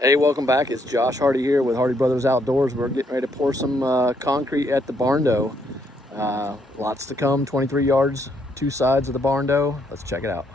Hey, welcome back. It's Josh Hardy here with Hardy Brothers Outdoors. We're getting ready to pour some concrete at the barn dough. Lots to come, 23 yards, two sides of the barn dough. Let's check it out.